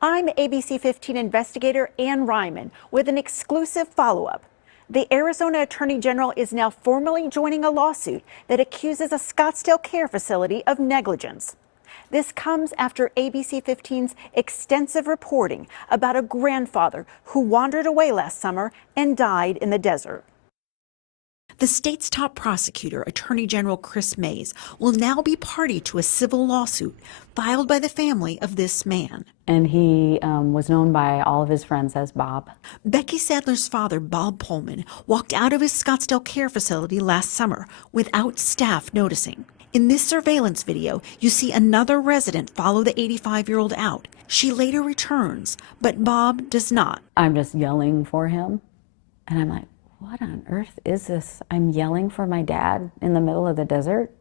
I'm ABC 15 investigator Ann Ryman with an exclusive follow-up. The Arizona Attorney General is now formally joining a lawsuit that accuses a Scottsdale care facility of negligence. This comes after ABC 15's extensive reporting about a grandfather who wandered away last summer and died in the desert. The state's top prosecutor, Attorney General Kris Mayes, will now be party to a civil lawsuit filed by the family of this man. And he was known by all of his friends as Bob. Becky Sadler's father, Bob Pollmann, walked out of his Scottsdale care facility last summer without staff noticing. In this surveillance video, you see another resident follow the 85-year-old out. She later returns, but Bob does not. I'm just yelling for him, and I'm like, what on earth is this? I'm yelling for my dad in the middle of the desert?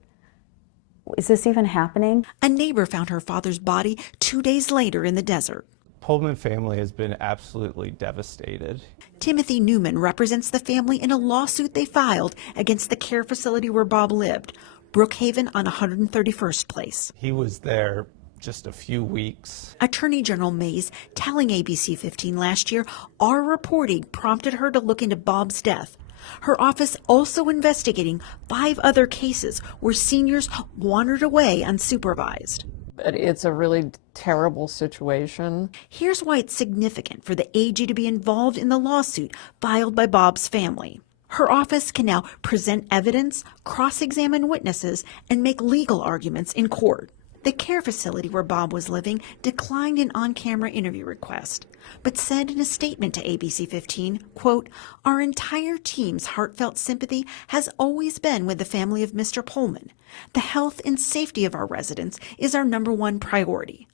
Is this even happening? A neighbor found her father's body 2 days later in the desert. Pollmann family has been absolutely devastated. Timothy Newman represents the family in a lawsuit they filed against the care facility where Bob lived, Brookhaven on 131st Place. He was there just a few weeks. Attorney General Mayes telling ABC 15 last year our reporting prompted her to look into Bob's death. Her office also investigating 5 other cases where seniors wandered away unsupervised. But it's a really terrible situation. Here's why it's significant for the AG to be involved in the lawsuit filed by Bob's family. Her office can now present evidence, cross-examine witnesses, and make legal arguments in court. The care facility where Bob was living declined an on-camera interview request, but said in a statement to ABC 15, quote, "Our entire team's heartfelt sympathy has always been with the family of Mr. Pollmann. The health and safety of our residents is our #1 priority."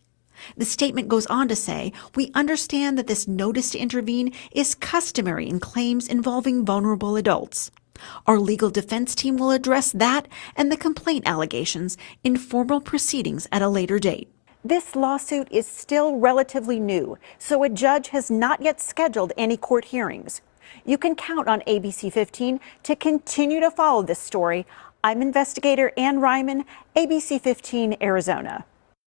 The statement goes on to say, "We understand that this notice to intervene is customary in claims involving vulnerable adults. Our legal defense team will address that and the complaint allegations in formal proceedings at a later date." This lawsuit is still relatively new, so a judge has not yet scheduled any court hearings. You can count on ABC 15 to continue to follow this story. I'm investigator Ann Ryman, ABC 15 Arizona.